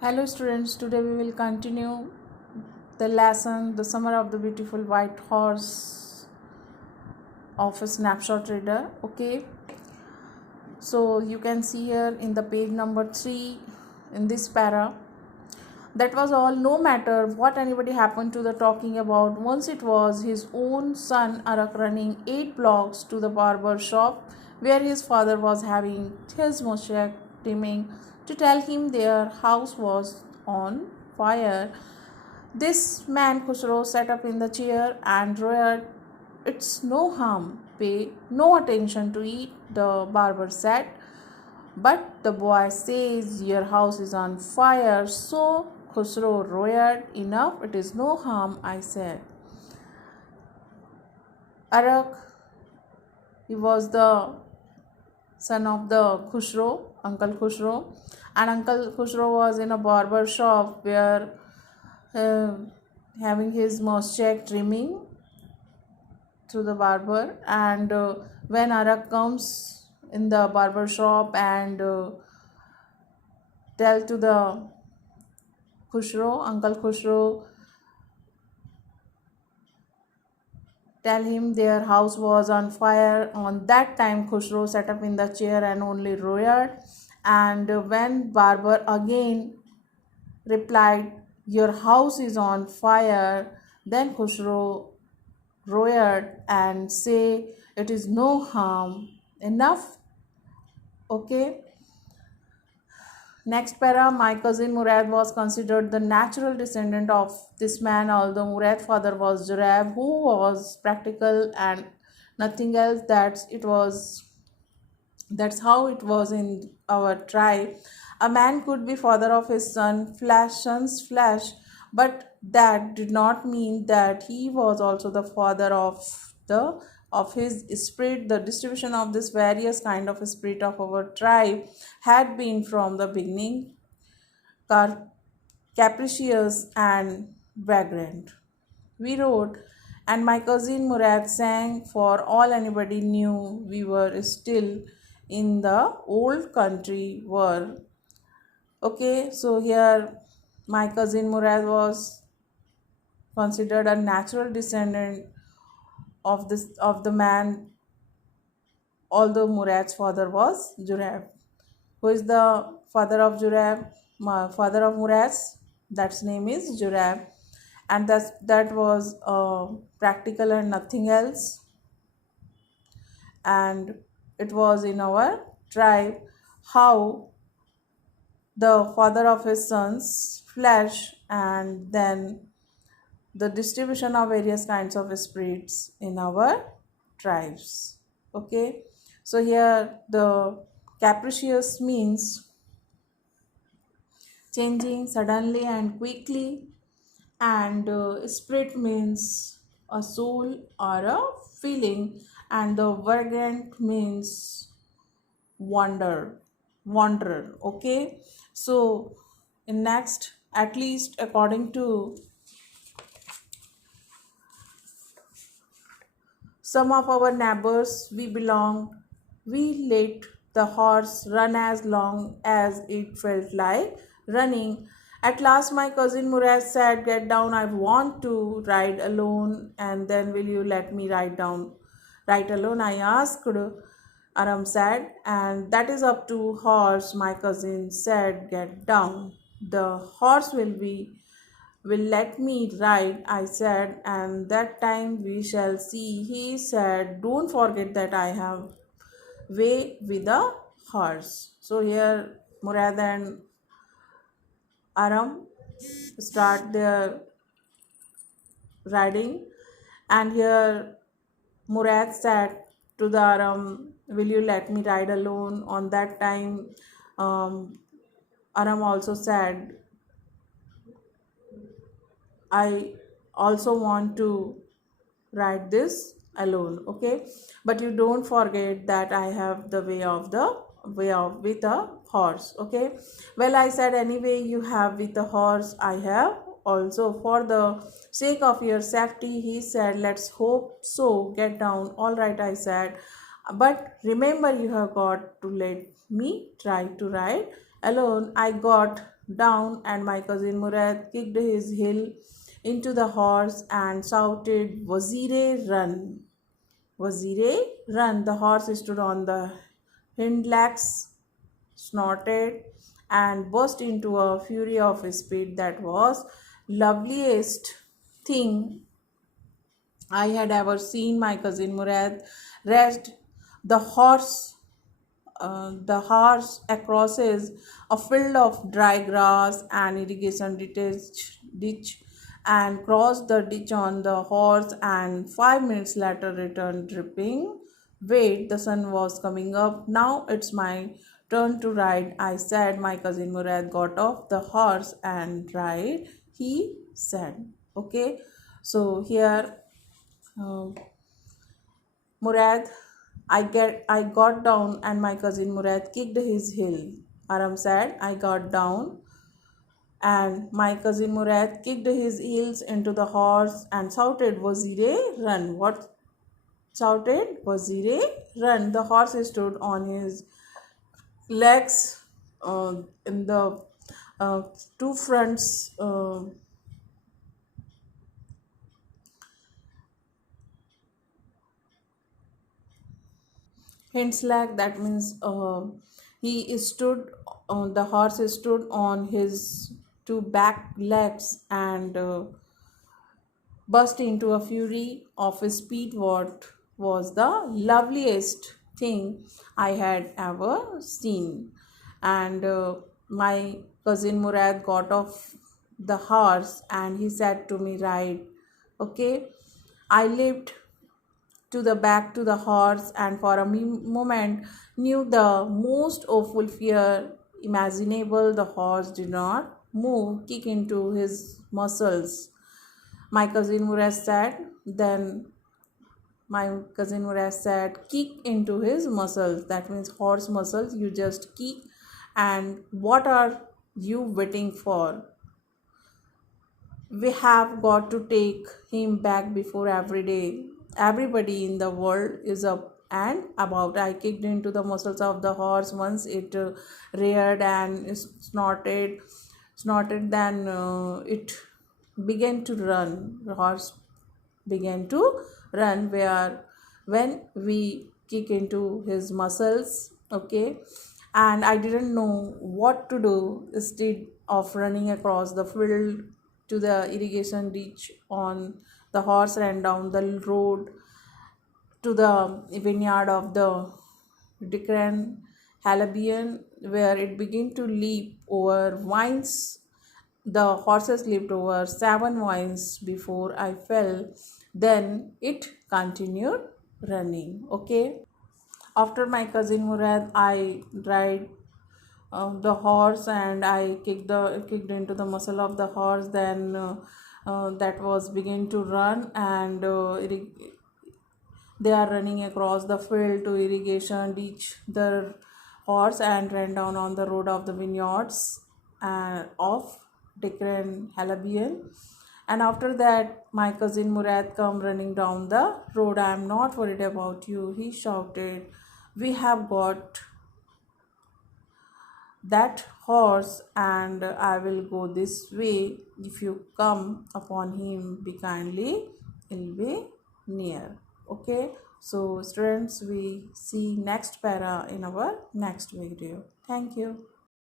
Hello students, today we will continue the lesson The Summer of the Beautiful White Horse of a Snapshot Reader. Okay, so you can see here in the page number 3 in this para. That was all, no matter what anybody happened to the talking about. Once it was his own son Arak running 8 blocks to the barber shop where his father was having his mustache trimming to tell him their house was on fire. This man Khusro sat up in the chair and roared, "It's no harm, pay no attention to it," the barber said. "But the boy says your house is on fire." So Khusro roared, "Enough, it is no harm," I said. Arak, he was the son of the Khusro, Uncle Khusro, and Uncle Khusro was in a barber shop where uh, having his mustache trimming to the barber. And when Arak comes in the barber shop and tell to the Uncle Khusro, tell him their house was on fire. On that time, Khusro sat up in the chair and only roared. And when barber again replied, "Your house is on fire," then Khusro roared and say, "It is no harm." Enough. Okay. Next para, my cousin Murad was considered the natural descendant of this man, although Murad's father was Jurab, who was practical and nothing else. That's how it was in our tribe. A man could be father of his son's flesh, but that did not mean that he was also the father of his spirit. The distribution of this various kind of spirit of our tribe had been from the beginning capricious and vagrant. We wrote, and my cousin Murad sang, for all anybody knew we were still in the old country world. Okay, so here my cousin Murad was considered a natural descendant of the man, although Murad's father was Jurab. Who is the father of Jurab? Father of Murad's, that's name is Jurab, and that was practical and nothing else. And it was in our tribe how the father of his sons flesh, and then the distribution of various kinds of spirits in our tribes. Okay, so here the capricious means changing suddenly and quickly, and spirit means a soul or a feeling, and the vagrant means wanderer. Okay, so in next, at least according to some of our neighbors we belong, we let the horse run as long as it felt like running. At last, my cousin Murad said, "Get down, I want to ride alone." And then, "Will you let me ride alone?" I asked. Aram said, "And that is up to horse." My cousin said, "Get down. The horse will let me ride," I said, "and that time we shall see." He said, "Don't forget that I have way with the horse." So here Murad and Aram start their riding, and here Murad said to the Aram, "Will you let me ride alone?" On that time, Aram also said, "I also want to write this alone." Okay, but you don't forget that I have the way of with a horse. Okay, well, I said, "Anyway you have with a horse, I have also, for the sake of your safety." He said, "Let's hope so. Get down." "All right," I said, "but remember, you have got to let me try to ride alone." I got down, and my cousin Murad kicked his heel into the horse and shouted, Wazire, run! Wazire, run! The horse stood on the hind legs, snorted, and burst into a fury of speed that was loveliest thing I had ever seen. My cousin Murad raced the horse across a field of dry grass and irrigation ditch, and crossed the ditch on the horse, and 5 minutes later returned dripping. Wait, the sun was coming up. Now it's my turn to ride, I said. My cousin Murad got off the horse and ride, he said. Okay, so here uh, Murad, I got down and my cousin Murad kicked his heel. Aram said, I got down and my cousin Murad kicked his heels into the horse and shouted, Wazire, run. What shouted? Wazire, run. The horse stood on his legs in the two fronts. Hints lag, that means he stood the horse stood on his two back legs and burst into a fury of speed. What was the loveliest thing I had ever seen. And my cousin Murad got off the horse and he said to me, right, okay. I leaped to the back to the horse and for a moment knew the most awful fear imaginable. The horse did not move, kick into his muscles. My cousin Murad said, then my cousin Murad said, kick into his muscles. That means horse muscles. You just kick. And what are you waiting for? We have got to take him back before everybody in the world is up and about. I kicked into the muscles of the horse. Once it reared and snorted, then it began to run. The horse began to run where when we kick into his muscles. Okay, and I didn't know what to do instead of running across the field to the irrigation ditch. On the horse ran down the road to the vineyard of the Deccan Halabian, where it began to leap over vines. The horses leaped over 7 vines before I fell. Then it continued running. Okay. After my cousin Murad, I ride the horse and I kicked into the muscle of the horse. Then that was begin to run and they are running across the field to irrigation ditch the horse and ran down on the road of the vineyards of Deccan Halabian. And after that, my cousin Murad come running down the road. I am not worried about you, he shouted. We have got that horse and I will go this way. If you come upon him, be kindly, he'll be near. Okay, so students, we see next para in our next video. Thank you.